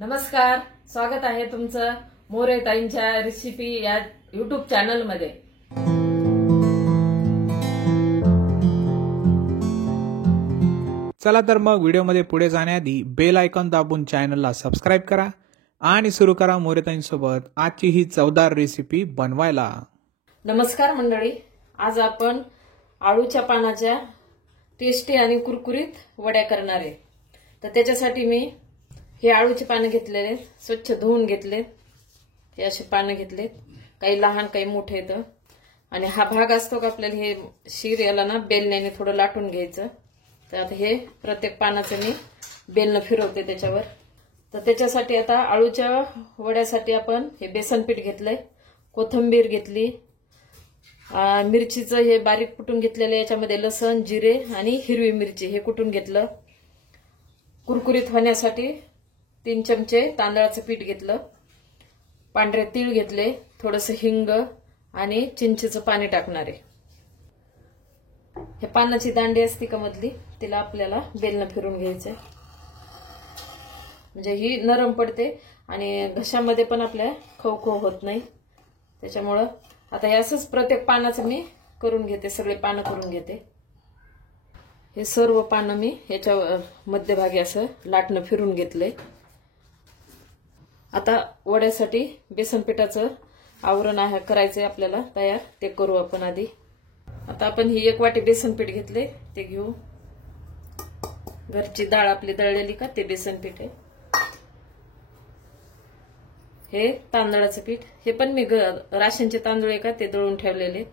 नमस्कार, स्वागत आहे तुमचं मोरे ताईंच्या रेसिपी या YouTube चॅनल मध्ये। चला तर मग व्हिडिओमध्ये पुढे जाण्याआधी बेल आयकॉन दाबून चॅनलला सबस्क्राइब करा आणि सुरू करा मोरे ताईंसोबत आजची ही चवदार रेसिपी बनवायला। नमस्कार मंडळी, आज आपण आळूच्या पानाच्या टेस्टी आणि कुरकुरीत वड्या करणार आहे। तर त्याच्यासाठी मी हे आळूचे पानं घेतलेले, स्वच्छ धुवून घेतले। हे असे पानं घेतले, काही लहान काही मोठे आहेत। आणि हा भाग असतो का आपल्याला हे शीर याला ना बेलण्याने थोडं लाटून घ्यायचं। तर आता हे प्रत्येक पानाचं मी बेलनं फिरवते त्याच्यावर। तर त्याच्यासाठी आता आळूच्या वड्यासाठी आपण हे बेसन पीठ घेतलंय, कोथिंबीर घेतली, मिरचीचं हे बारीक कुटून घेतलेलं, याच्यामध्ये लसण, जिरे आणि हिरवी मिरची हे कुटून घेतलं। कुरकुरीत होण्यासाठी 3 चमचे तांदळाचं पीठ घेतलं, पांढरे तीळ घेतले, थोडंसं हिंग आणि चिंचेचं पाणी टाकणार आहे। हे पानाची दांडी असती का मधली, तिला आपल्याला बेलनं फिरून घ्यायचंय, म्हणजे ही नरम पडते आणि घशामध्ये पण आपल्या खवखव होत नाही। त्याच्यामुळं आता हे असंच प्रत्येक पानाचं मी करून घेते, सगळे पानं करून घेते। हे सर्व पानं मी याच्या मध्यभागी असं लाटणं फिरून घेतलंय। आता वड्यासाठी बेसन पिठाचं आवरण आहे करायचंय आपल्याला तयार, ते करू आपण आधी। आता आपण ही 1 वाटी बेसन पीठ घेतले, ते घेऊ। घरची डाळ आपली दळलेली का ते बेसन पीठ आहे। हे तांदळाचं पीठ, हे पण मी राशनचे तांदूळ आहे का ते दळून ठेवलेले।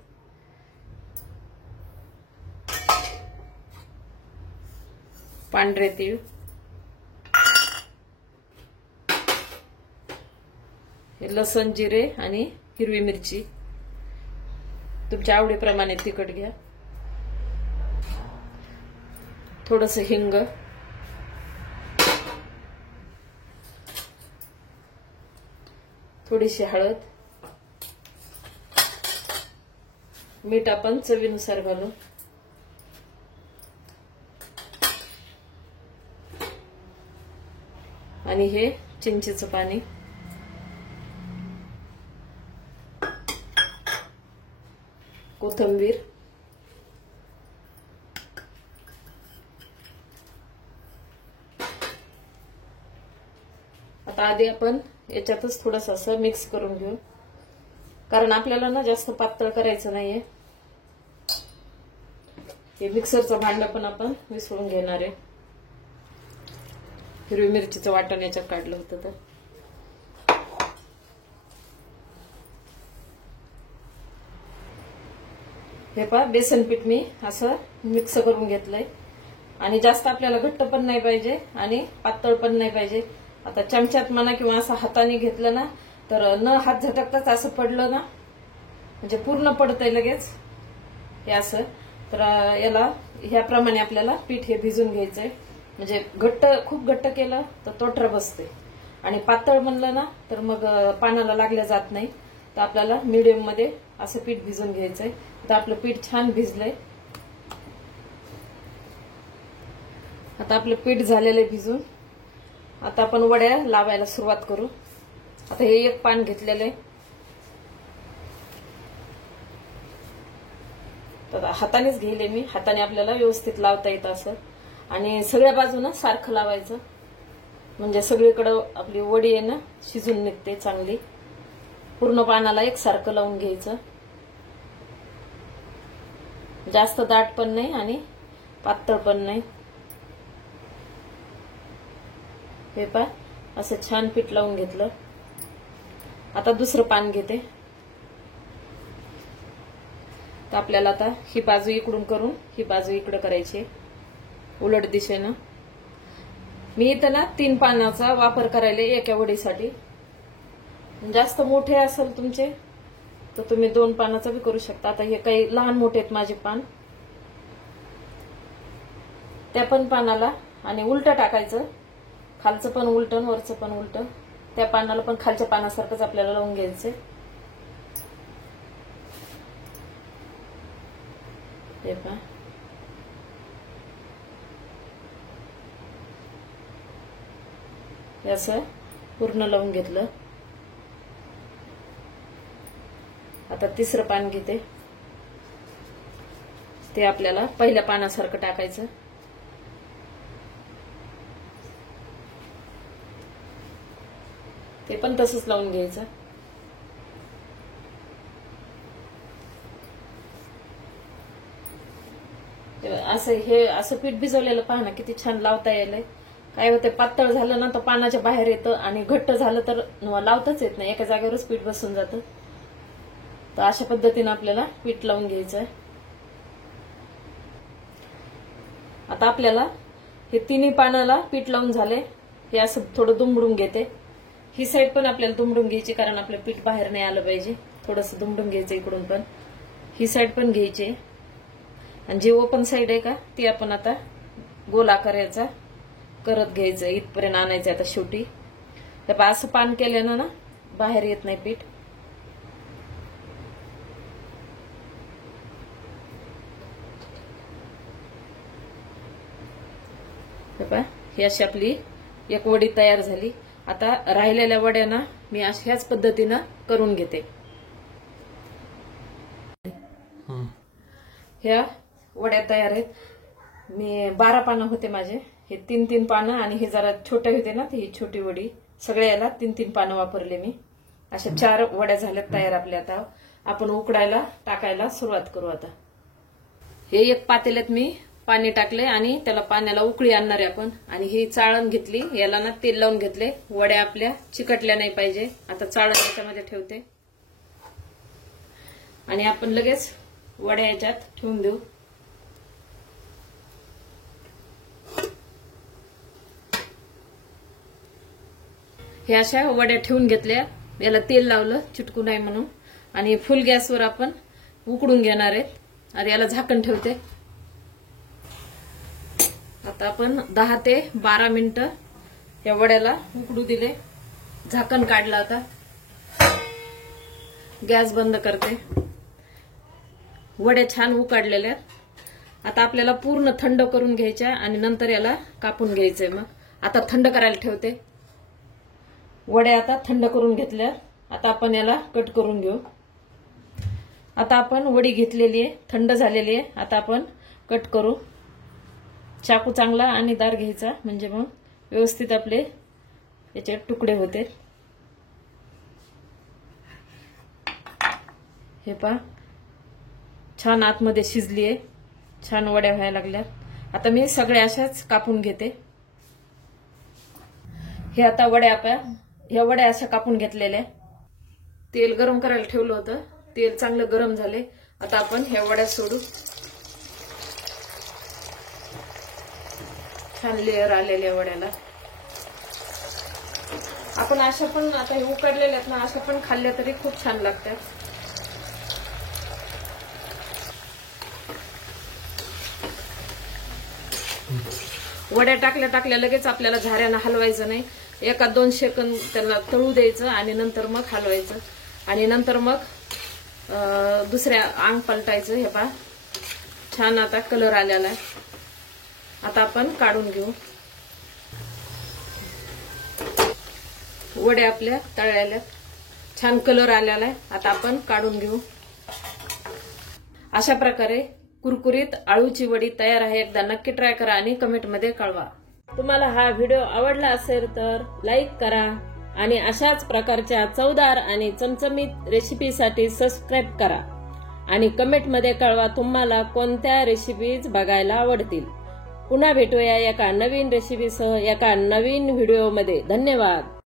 पांढरे तीळ, हे लसण, जिरे आणि हिरवी मिरची, तुमच्या आवडीप्रमाणे तिखट घ्या, थोडंसं हिंग, थोडीशी हळद, मीठ आपण चवीनुसार घालू, आणि हे चिंचेचं पाणी, कोथिंबीर, आता आधी आपण याच्यातच थोडंसं असं मिक्स करून घेऊ, कारण आपल्याला ना जास्त पातळ करायचं नाहीये। हे मिक्सरचं भांड पण आपण विसळून घेणार आहे। हिरवी मिरचीचं वाटण याच्यात काढलं होतं तर हे पहा, बेसन पीठ मी असं मिक्स करून घेतलंय आणि जास्त आपल्याला घट्ट पण नाही पाहिजे आणि पातळ पण नाही पाहिजे। आता चमच्यात म्हणा किंवा असं हाताने घेतलं ना तर न हात झटकताच असं पडलं ना, म्हणजे पूर्ण पडतंय लगेच हे असं। तर याला ह्याप्रमाणे आपल्याला पीठ हे भिजून घ्यायचंय, म्हणजे खूप घट्ट केलं तर तोटर बसते आणि पातळ म्हणलं ना तर मग पानाला लागल्या जात नाही। तर आपल्याला मीडियम मध्ये असं पीठ भिजून घ्यायचंय। तर आपलं पीठ छान भिजलंय। आता आपलं पीठ झालेलं आहे भिजून। आता आपण वड्या लावायला सुरुवात करू। आता हे 1 पान घेतलेलं आहे, तर हातानेच घेले मी, हाताने आपल्याला व्यवस्थित लावता येतं असं, आणि सगळ्या बाजूनं सारखं लावायचं, म्हणजे सगळीकडे आपली वडी आहे ना शिजून निघते चांगली। पूर्ण पानाला एकसारखं लावून घ्यायचं, जास्त दाट पण नाही आणि पातळ पण नाही। हे पहा, असं छान पीठ लावून घेतलं। आता दुसरं पान घेते, तर आपल्याला आता ही बाजू इकडून करून ही बाजू इकडे करायची उलट दिशेनं। मी इथं ना 3 पानाचा वापर करायला एका वडीसाठी। जास्त मोठे असेल तुमचे तर तुम्ही 2 पानाचा बी करू शकता। आता हे काही लहान मोठे आहेत माझे पान, त्या पण पानाला आणि उलट टाकायचं, खालचं पण उलट वरचं पण उलट, त्या पानाला पण खालच्या पानासारखंच आपल्याला लावून घ्यायचंय। हे पहा, असं पूर्ण लावून घेतलं. आता तिसरं पान घेते. ते आपल्याला पहिल्या पानासारखं टाकायचं. ते पण तसंच लावून घ्यायचं. असं पीठ भिजवलेलं पहा ना, किती छान लावता येईल. काय होतं, पातळ झालं ना तर पानाच्या बाहेर येतं आणि घट्ट झालं तर लावताच येत नाही, एका जागेवरच पीठ बसून जातं. तर अशा पद्धतीने आपल्याला पीठ लावून घ्यायचं आहे. आता आपल्याला हे तिन्ही पानाला पीठ लावून झाले. हे असं थोडं दुमडून घेते. ही साईड पण आपल्याला दुमडून घ्यायची, कारण आपलं पीठ बाहेर नाही आलं पाहिजे. थोडंसं दुमडून घ्यायचं इकडून पण. ही साईड पण घ्यायची आणि जी ओपन साईड आहे का ती आपण आता गोल आकाराचा करत घ्यायचं. इथपर्यंत आणायचं आता शेवटी. तर असं पान केल्यानं ना बाहेर येत नाही पीठ. ही अशी आपली एक वडी तयार झाली. आता राहिलेल्या वड्यांना मी ह्याच पद्धतीनं करून घेते. ह्या वड्या तयार आहेत. मी 12 पानं होते माझे. हे 3-3 पानं आणि हे जरा छोटे होते ना, ही छोटी वडी. सगळ्या याला 3-3 पानं वापरले मी. अशा 4 वड्या झाल्यात तयार आपल्या. आता आपण उकडायला टाकायला सुरुवात करू. आता हे एक पातेल्यात मी पाणी टाकले आणि त्याला पाण्याला उकळी आणणार आहे आपण. आणि ही चाळण घेतली, याला ना तेल लावून घेतले. वड्या आपल्या चिकटल्या नाही पाहिजे. आता चाळण याच्यामध्ये ठेवते आणि आपण लगेच वड्या याच्यात ठेवून देऊ. हे अशा वड्या ठेवून घेतल्या. याला तेल लावलं चिटकू नाही म्हणून. आणि फुल गॅसवर आपण उकडून घेणार आहेत. आणि याला झाकण ठेवते. आता आपण 10 ते 12 मिनिटं या वड्याला उकडू दिले. झाकण काढलं. आता गॅस बंद करते. वड्या छान उकडलेल्या. आता आपल्याला पूर्ण थंड करून घ्यायच्या आणि नंतर याला कापून घ्यायचंय. मग आता थंड करायला ठेवते. वड्या आता थंड करून घेतल्या. आता आपण याला कट करून घेऊ. आता आपण वडी घेतलेली आहे, थंड झालेली आहे. आता आपण कट करू. चाकू चांगला आणि दार घ्यायचा, म्हणजे मग व्यवस्थित आपले याचे तुकडे होते. हे पहा, छान आतमध्ये शिजली आहे. छान वड्या व्हायला लागल्या. आता मी सगळ्या अशाच कापून घेते. हे आता ह्या वड्या अशा कापून घेतलेल्या. तेल गरम करायला ठेवलं होतं. तेल चांगलं गरम झाले. आता आपण ह्या वड्या सोडू. छान लेअर आलेल्या वड्याला. आपण अशा पण आता हे उकडलेल्या आहेत ना, अशा पण खाल्ल्या तरी खूप छान लागतात. वड्या टाकल्या लगेच आपल्याला झाऱ्यानं हलवायचं नाही. 1-2 सेकंद त्याला तळू द्यायचं आणि नंतर मग हलवायचं. आणि नंतर मग दुसऱ्या अंग पलटायचं. हे पहा, छान आता कलर आलेला आहे. आता आपण काढून घेऊ. वड्या आपल्या तळलेल्या, छान कलर आलेला आहे. आता आपण काढून घेऊ. अशा प्रकारे कुरकुरीत आळूची वडी तयार आहे. एकदा नक्की ट्राय करा आणि कमेंटमध्ये कळवा. तुम्हाला हा व्हिडिओ आवडला असेल तर लाईक करा आणि अशाच प्रकारच्या चवदार आणि चमचमीत रेसिपीसाठी सबस्क्राईब करा आणि कमेंटमध्ये कळवा तुम्हाला कोणत्या रेसिपीज बघायला आवडतील. पुन्हा भेटूया एका नवीन रेसिपीसह एका नवीन व्हिडिओमध्ये. धन्यवाद.